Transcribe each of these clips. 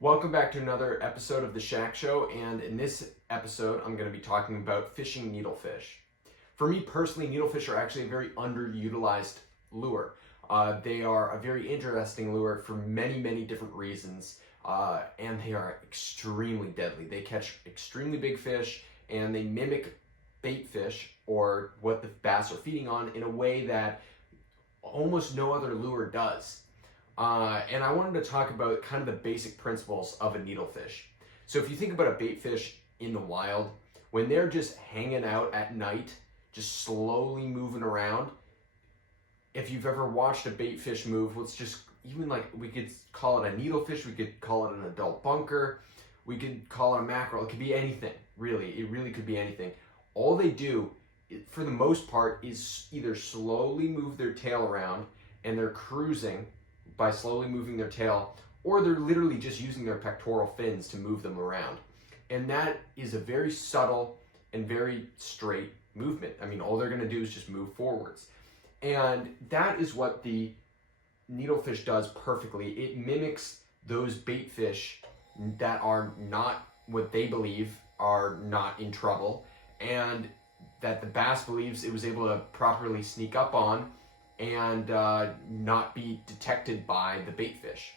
Welcome back to another episode of The Shack Show, and in this episode I'm going to be talking about fishing needlefish. For me personally, needlefish are actually a very underutilized lure. They are a very interesting lure for many different reasons, and they are extremely deadly. They catch extremely big fish, and they mimic bait fish, or what the bass are feeding on, in a way that almost no other lure does. And I wanted to talk about kind of the basic principles of a needlefish. So if you think about a bait fish in the wild, when they're just hanging out at night, just slowly moving around, if you've ever watched a bait fish move, let's just, even like, we could call it a needlefish, we could call it an adult bunker, we could call it a mackerel, it could be anything, really. It really could be anything. All they do, for the most part, is either slowly move their tail around and they're cruising by slowly moving their tail, or they're literally just using their pectoral fins to move them around. And that is a very subtle and very straight movement. I mean, all they're going to do is just move forwards. And that is what the needlefish does perfectly. It mimics those bait fish that are not, what they believe, are not in trouble, and that the bass believes it was able to properly sneak up on and not be detected by the bait fish.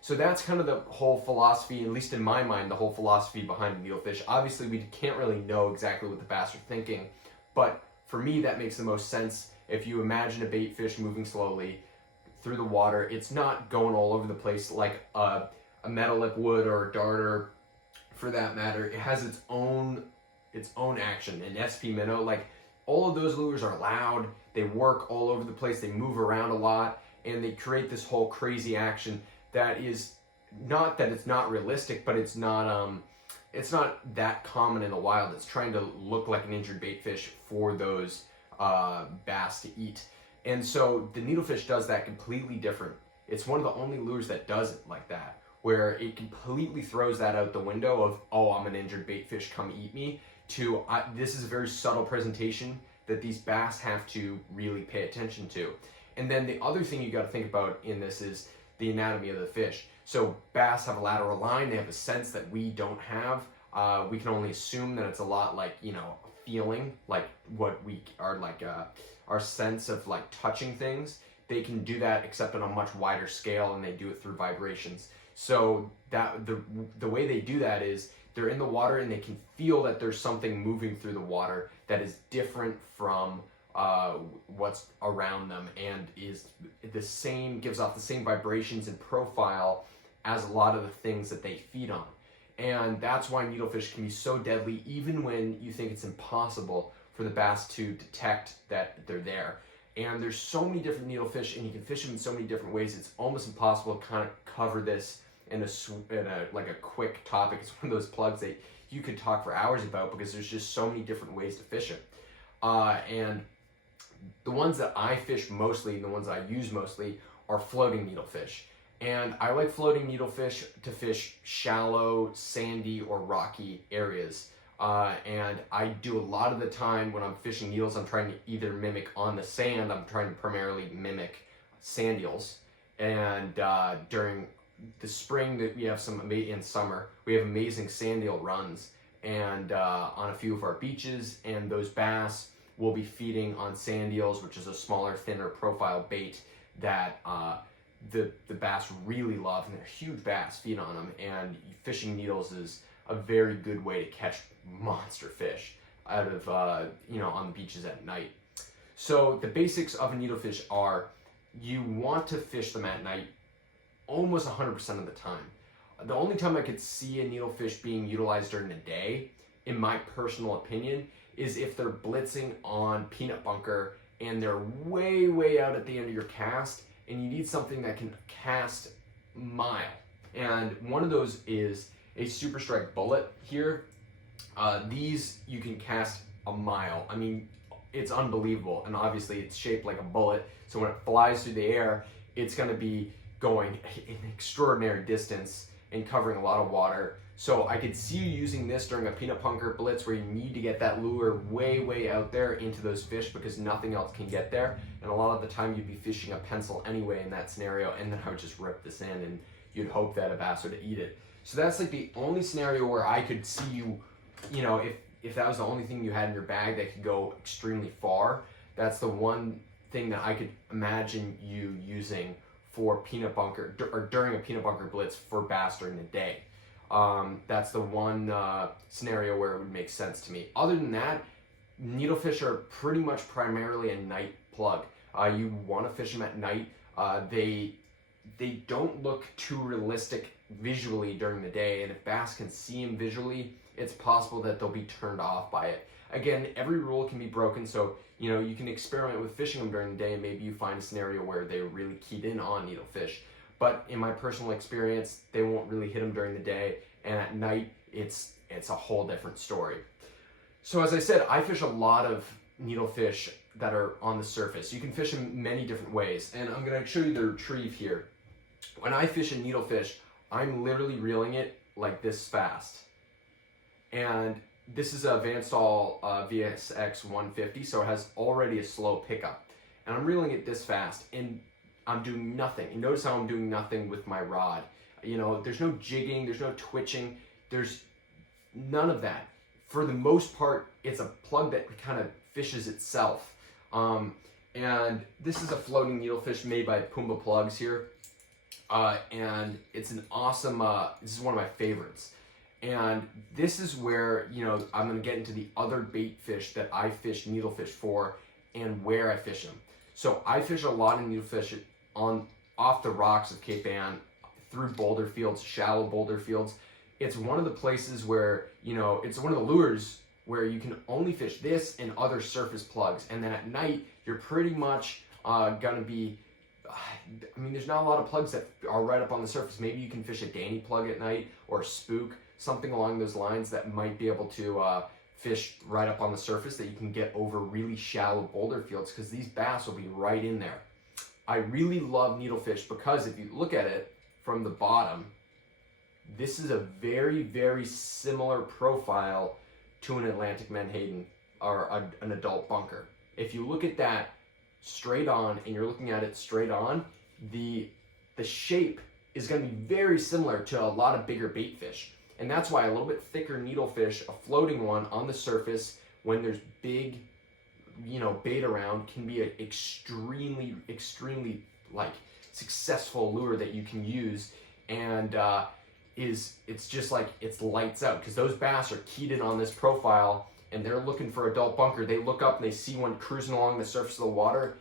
So that's kind of the whole philosophy, at least in my mind, the whole philosophy behind the needlefish. Obviously, we can't really know exactly what the bass are thinking, but for me, that makes the most sense. If you imagine a bait fish moving slowly through the water, it's not going all over the place like a metal lip wood or a darter, for that matter. It has its own action. An SP minnow, like, all of those lures are loud, they work all over the place, they move around a lot, and they create this whole crazy action that is, not that it's not realistic, but it's not that common in the wild. It's trying to look like an injured bait fish for those bass to eat. And so the needlefish does that completely different. It's one of the only lures that does it like that, where it completely throws that out the window of, oh, I'm an injured bait fish, come eat me, to this is a very subtle presentation that these bass have to really pay attention to. And then the other thing you got to think about in this is the anatomy of the fish. So bass have a lateral line, they have a sense that we don't have. We can only assume that it's a lot like, feeling, like what we are, like our sense of like touching things. They can do that, except on a much wider scale, and they do it through vibrations. So that the way they do that is they're in the water and they can feel that there's something moving through the water that is different from what's around them, and is the same, gives off the same vibrations and profile as a lot of the things that they feed on. And that's why needlefish can be so deadly, even when you think it's impossible for the bass to detect that they're there. And there's so many different needlefish, and you can fish them in so many different ways, it's almost impossible to kind of cover this in a quick topic. It's one of those plugs that you could talk for hours about, because there's just so many different ways to fish it. And the ones that I fish mostly, the ones I use mostly, are floating needlefish. And I like floating needlefish to fish shallow, sandy, or rocky areas. And I do a lot of the time when I'm fishing needles, I'm trying to either mimic on the sand, I'm trying to primarily mimic sand eels. And during the spring, that we have in summer, we have amazing sand eel runs, and on a few of our beaches, and those bass will be feeding on sand eels, which is a smaller, thinner profile bait that the bass really love, and they're huge bass, feed on them. And fishing needles is a very good way to catch monster fish out of on the beaches at night. So the basics of a needlefish are, you want to fish them at night almost 100% of the time. The only time I could see a needlefish being utilized during the day, in my personal opinion, is if they're blitzing on peanut bunker and they're way out at the end of your cast, and you need something that can cast a mile. And one of those is a Super Strike bullet here. These you can cast a mile. I mean, it's unbelievable. And obviously it's shaped like a bullet, so when it flies through the air, it's going to be going an extraordinary distance and covering a lot of water. So I could see you using this during a peanut bunker blitz, where you need to get that lure way out there into those fish, because nothing else can get there. And a lot of the time you'd be fishing a pencil anyway in that scenario, and then I would just rip this in, and you'd hope that a bass would eat it. So that's like the only scenario where I could see you, if that was the only thing you had in your bag that could go extremely far, that's the one thing that I could imagine you using for peanut bunker, or during a peanut bunker blitz for bass during the day. That's the one scenario where it would make sense to me. Other than that, needlefish are pretty much primarily a night plug. You want to fish them at night. They don't look too realistic visually during the day, and if bass can see them visually, it's possible that they'll be turned off by it. Again, every rule can be broken, so you can experiment with fishing them during the day, and maybe you find a scenario where they're really keyed in on needlefish. But in my personal experience, they won't really hit them during the day, and at night, it's a whole different story. So as I said, I fish a lot of needlefish that are on the surface. You can fish them many different ways, and I'm going to show you the retrieve here. When I fish a needlefish, I'm literally reeling it like this fast. And this is a Van Staal VSX 150, so it has already a slow pickup. And I'm reeling it this fast, and I'm doing nothing. And notice how I'm doing nothing with my rod. There's no jigging, there's no twitching, there's none of that. For the most part, it's a plug that kind of fishes itself. And this is a floating needlefish made by Pumbaa Plugs here. And it's an awesome, this is one of my favorites. And this is where, I'm going to get into the other bait fish that I fish needlefish for and where I fish them. So I fish a lot of needlefish off the rocks of Cape Ann, through boulder fields, shallow boulder fields. It's one of the places where, it's one of the lures where you can only fish this and other surface plugs. And then at night, you're pretty much going to be, there's not a lot of plugs that are right up on the surface. Maybe you can fish a Danny plug at night, or a spook, something along those lines that might be able to fish right up on the surface that you can get over really shallow boulder fields, because these bass will be right in there. I really love needlefish because if you look at it from the bottom, this is a very, very similar profile to an Atlantic Menhaden or an adult bunker. If you look at that straight on and you're looking at it straight on, the shape is going to be very similar to a lot of bigger bait fish. And that's why a little bit thicker needlefish, a floating one on the surface when there's big, bait around, can be an extremely, extremely successful lure that you can use. And it's just like, it's lights out, because those bass are keyed in on this profile and they're looking for adult bunker. They look up and they see one cruising along the surface of the water.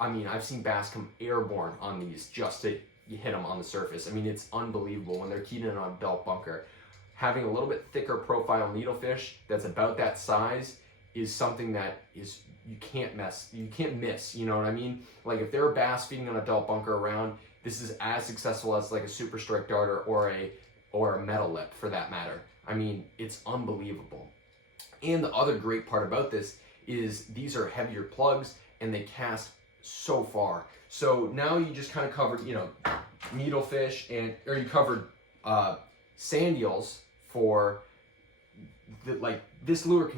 I've seen bass come airborne on these just to hit them on the surface. It's unbelievable when they're keyed in on adult bunker. Having a little bit thicker profile needlefish that's about that size is something that you can't miss, you know what I mean? Like if there are bass feeding on adult bunker around, this is as successful as like a super strike darter or a metal lip for that matter. It's unbelievable. And the other great part about this is these are heavier plugs and they cast so far. So now you just kind of covered, needlefish or you covered sand eels for this lure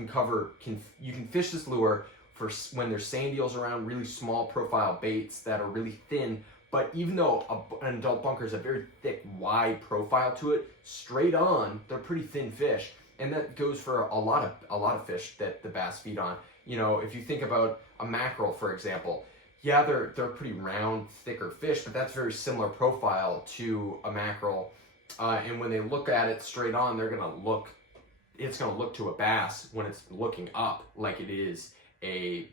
you can fish this lure for when there's sand eels around, really small profile baits that are really thin. But even though an adult bunker is a very thick, wide profile to it, straight on, they're pretty thin fish. And that goes for a lot of fish that the bass feed on. If you think about a mackerel, for example, yeah, they're pretty round, thicker fish, but that's very similar profile to a mackerel. And when they look at it straight on, it's gonna look to a bass when it's looking up like it is a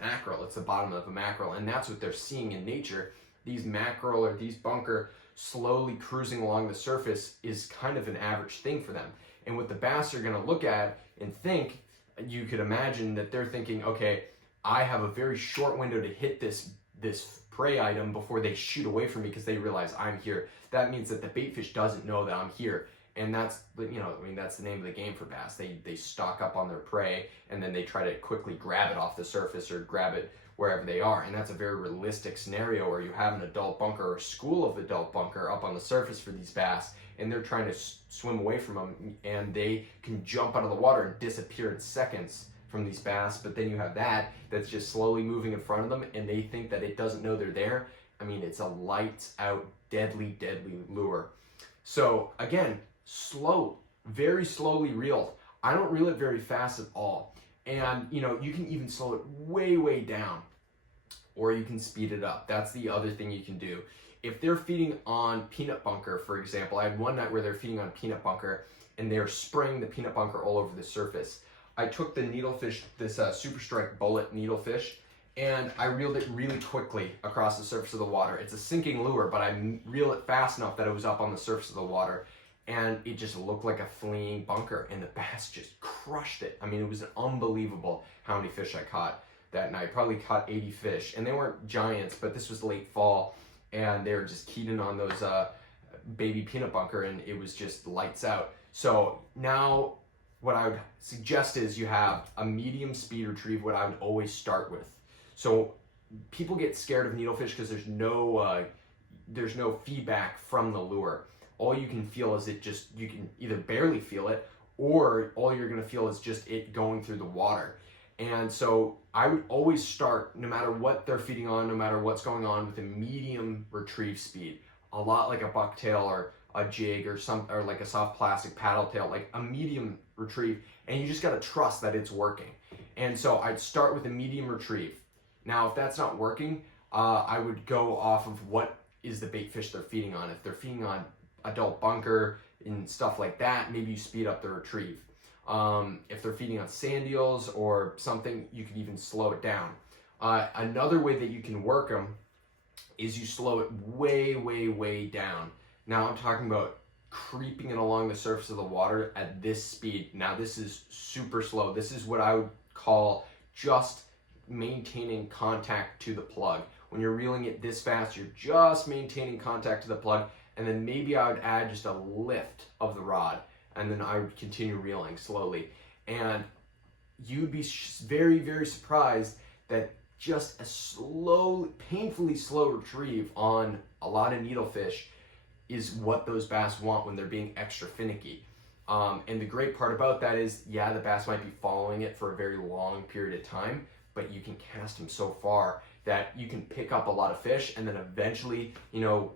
mackerel. It's the bottom of a mackerel, and that's what they're seeing in nature. These mackerel or these bunker slowly cruising along the surface is kind of an average thing for them. And what the bass are gonna look at and think, you could imagine that they're thinking, okay, I have a very short window to hit this prey item before they shoot away from me because they realize I'm here. That means that the bait fish doesn't know that I'm here. And that's, that's the name of the game for bass. They stock up on their prey and then they try to quickly grab it off the surface or grab it wherever they are. And that's a very realistic scenario where you have an adult bunker or a school of adult bunker up on the surface for these bass, and they're trying to swim away from them, and they can jump out of the water and disappear in seconds from these bass. But then you have that's just slowly moving in front of them, and they think that it doesn't know they're there, I mean, it's a lights out, deadly, deadly lure. So again, slow, very slowly reeled. I don't reel it very fast at all. And you know, you can even slow it way, way down, or you can speed it up. That's the other thing you can do. If they're feeding on peanut bunker, for example, I had one night where they're feeding on peanut bunker and they're spraying the peanut bunker all over the surface. I took the needlefish, this Super Strike Bullet needlefish, and I reeled it really quickly across the surface of the water. It's a sinking lure, but I reel it fast enough that it was up on the surface of the water, and it just looked like a fleeing bunker, and the bass just crushed it. I mean, it was unbelievable how many fish I caught that night. Probably caught 80 fish, and they weren't giants, but this was late fall, and they were just keyed on those baby peanut bunker, and it was just lights out. So now what I would suggest is you have a medium speed retrieve, what I would always start with. So people get scared of needlefish because there's no feedback from the lure. All you can feel is you can either barely feel it, or all you're gonna feel is just it going through the water. And so I would always start, no matter what they're feeding on, no matter what's going on, with a medium retrieve speed. A lot like a bucktail or a jig or like a soft plastic paddle tail, like a medium retrieve, and you just gotta trust that it's working. And so I'd start with a medium retrieve. Now, if that's not working, I would go off of what is the bait fish they're feeding on. If they're feeding on adult bunker and stuff like that, maybe you speed up the retrieve. If they're feeding on sand eels or something, you could even slow it down. Another way that you can work them is you slow it way, way, way down. Now I'm talking about creeping it along the surface of the water at this speed. Now this is super slow. This is what I would call just maintaining contact to the plug. When you're reeling it this fast, you're just maintaining contact to the plug, and then maybe I would add just a lift of the rod, and then I would continue reeling slowly. And you'd be very, very surprised that just a slow, painfully slow retrieve on a lot of needlefish is what those bass want when they're being extra finicky. And the great part about that is, yeah, the bass might be following it for a very long period of time, but you can cast them so far that you can pick up a lot of fish, and then eventually, you know,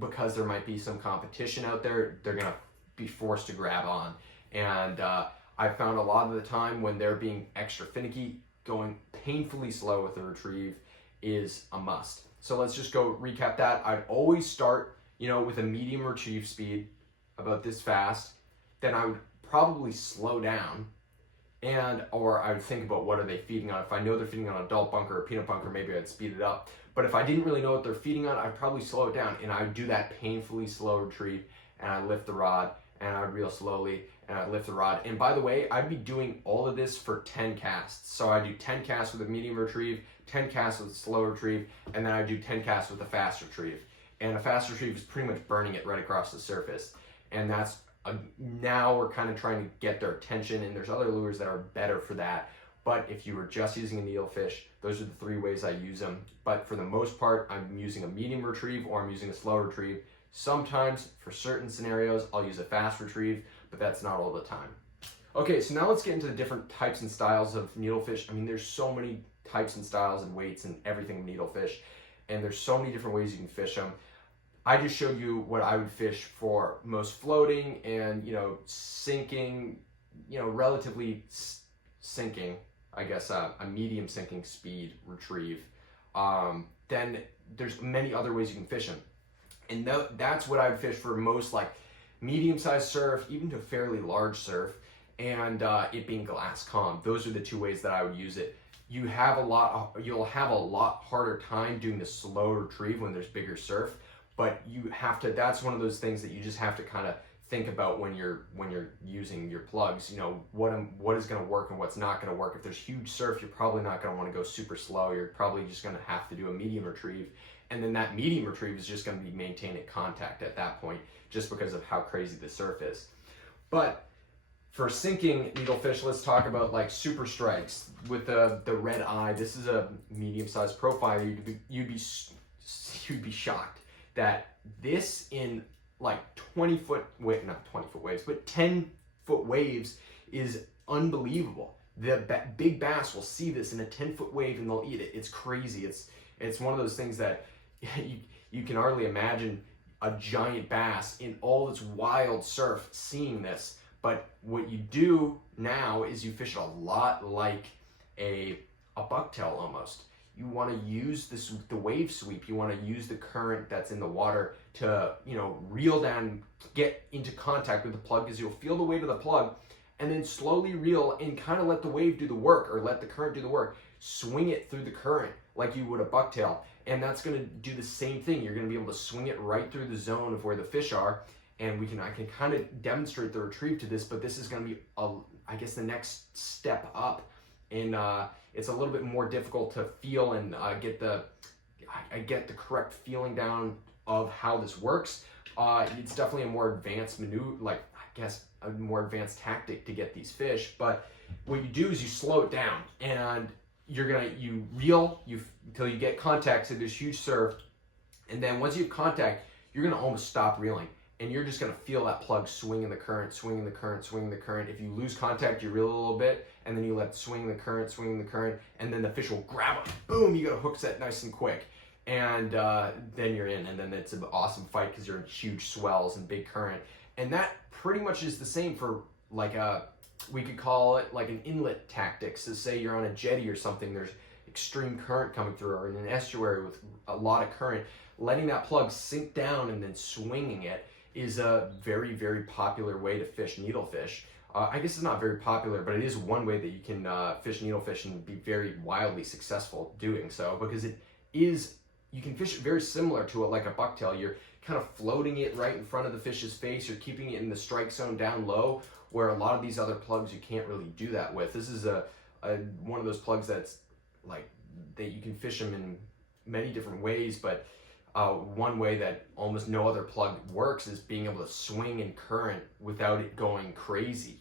because there might be some competition out there, they're gonna be forced to grab on. And I found a lot of the time when they're being extra finicky, going painfully slow with the retrieve is a must. So let's just go recap that. I'd always start, you know, with a medium retrieve speed, about this fast. Then I would probably slow down, or I would think about what are they feeding on. If I know they're feeding on adult bunker or peanut bunker, maybe I'd speed it up. But if I didn't really know what they're feeding on, I'd probably slow it down, and I would do that painfully slow retrieve, and I'd lift the rod, and I would reel slowly, and I'd lift the rod. And by the way, I'd be doing all of this for 10 casts. So I do 10 casts with a medium retrieve, 10 casts with a slow retrieve, and then I do 10 casts with a fast retrieve. And a fast retrieve is pretty much burning it right across the surface. And that's now we're kind of trying to get their attention, and there's other lures that are better for that. But if you were just using a needlefish, those are the 3 ways I use them. But for the most part, I'm using a medium retrieve or I'm using a slow retrieve. Sometimes, for certain scenarios, I'll use a fast retrieve, but that's not all the time. Okay, so now let's get into the different types and styles of needlefish. I mean, there's so many types and styles and weights and everything of needlefish, and there's so many different ways you can fish them. I just showed you what I would fish for most floating and, you know, sinking, you know, relatively sinking, I guess, a medium sinking speed retrieve. Then there's many other ways you can fish them. And that's what I would fish for most, like medium-sized surf, even to fairly large surf, and it being glass calm. Those are the 2 ways that I would use it. You'll have a lot harder time doing the slow retrieve when there's bigger surf, but you have to, that's one of those things that you just have to kind of think about when you're using your plugs. You know, what is going to work and what's not going to work. If there's huge surf, you're probably not going to want to go super slow. You're probably just going to have to do a medium retrieve, and then that medium retrieve is just going to be maintaining contact at that point, just because of how crazy the surf is. But for sinking needlefish, let's talk about like Super Strikes with the red eye. This is a medium-sized profile. You'd be shocked that this in like 20-foot wave, not 20-foot waves, but 10-foot waves is unbelievable. The big bass will see this in a 10-foot wave and they'll eat it. It's crazy. It's one of those things that you can hardly imagine a giant bass in all its wild surf seeing this. But what you do now is you fish it a lot like a bucktail almost. You want to use the wave sweep. You want to use the current that's in the water to, reel down, get into contact with the plug, because you'll feel the weight of the plug, and then slowly reel and kind of let the wave do the work, or let the current do the work. Swing it through the current like you would a bucktail, and that's going to do the same thing. You're going to be able to swing it right through the zone of where the fish are, and I can kind of demonstrate the retrieve to this, but this is going to be, I guess, the next step up. And it's a little bit more difficult to feel and get the correct feeling down of how this works. It's definitely a more advanced maneuver, a more advanced tactic to get these fish. But what you do is you slow it down, and you reel until you get contact. So there's huge surf, and then once you have contact, you're gonna almost stop reeling, and you're just gonna feel that plug swinging the current, swinging the current, swinging the current. If you lose contact, you reel a little bit, and then you let it swing the current, and then the fish will grab it. Boom! You got a hook set nice and quick, and then you're in, and then it's an awesome fight because you're in huge swells and big current. And that pretty much is the same for we could call it like an inlet tactic. So say you're on a jetty or something, there's extreme current coming through, or in an estuary with a lot of current, letting that plug sink down and then swinging it is a very, very popular way to fish needlefish. I guess it's not very popular, but it is one way that you can fish needlefish and be very wildly successful doing so, because you can fish it very similar to like a bucktail. You're kind of floating it right in front of the fish's face. You're keeping it in the strike zone down low, where a lot of these other plugs you can't really do that with. This is one of those plugs that's that you can fish them in many different ways, but one way that almost no other plug works is being able to swing in current without it going crazy,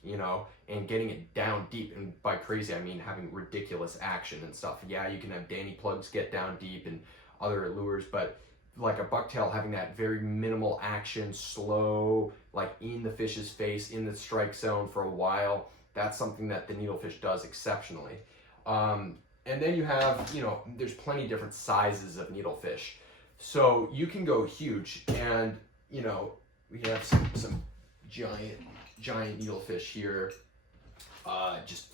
and getting it down deep. And by crazy, I mean having ridiculous action and stuff. Yeah, you can have Danny plugs get down deep and other lures, but like a bucktail, having that very minimal action, slow, like in the fish's face, in the strike zone for a while, that's something that the needlefish does exceptionally. And then you have, there's plenty of different sizes of needlefish. So you can go huge, and we have some giant needlefish here. Just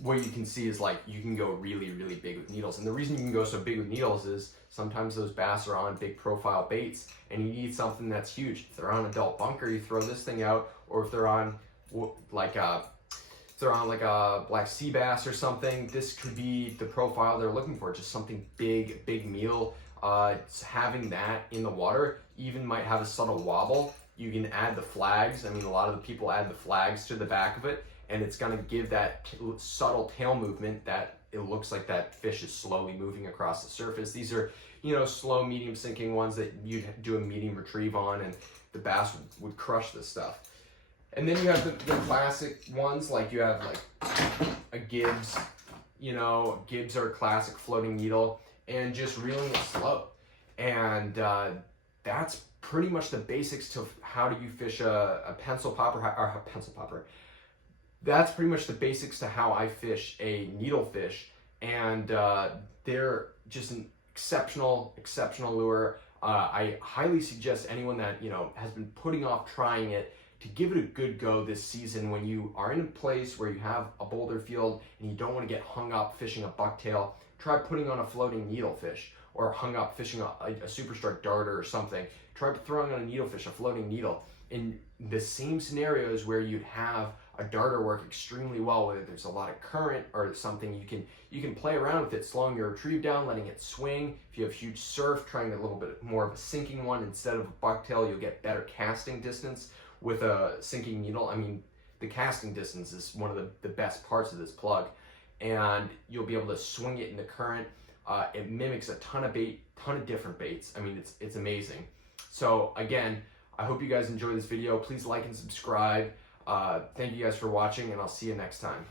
what you can see is you can go really, really big with needles. And the reason you can go so big with needles is sometimes those bass are on big profile baits, and you need something that's huge. If they're on adult bunker, you throw this thing out, or if they're on like a black sea bass or something, this could be the profile they're looking for. Just something big meal. Having that in the water even might have a subtle wobble. You can add the flags. I mean, a lot of the people add the flags to the back of it, and it's going to give that subtle tail movement that it looks like that fish is slowly moving across the surface. These are, slow, medium sinking ones that you'd do a medium retrieve on, and the bass would crush this stuff. And then you have the classic ones, like you have a Gibbs. Gibbs are a classic floating needle, and just reeling it slow. And that's pretty much the basics to how do you fish a pencil popper, or a pencil popper. That's pretty much the basics to how I fish a needlefish, and they're just an exceptional lure. I highly suggest anyone that has been putting off trying it to give it a good go this season, when you are in a place where you have a boulder field and you don't want to get hung up fishing a bucktail. Try putting on a floating needlefish, or hung up fishing a super strike darter or something. Try throwing on a needlefish, a floating needle. In the same scenarios where you'd have a darter work extremely well, whether there's a lot of current or something, you can play around with it, slowing your retrieve down, letting it swing. If you have huge surf, trying a little bit more of a sinking one instead of a bucktail, you'll get better casting distance with a sinking needle. I mean, the casting distance is one of the best parts of this plug, and you'll be able to swing it in the current. It mimics a ton of different baits. I mean, it's amazing. So again, I hope you guys enjoy this video. Please like and subscribe. Thank you guys for watching, and I'll see you next time.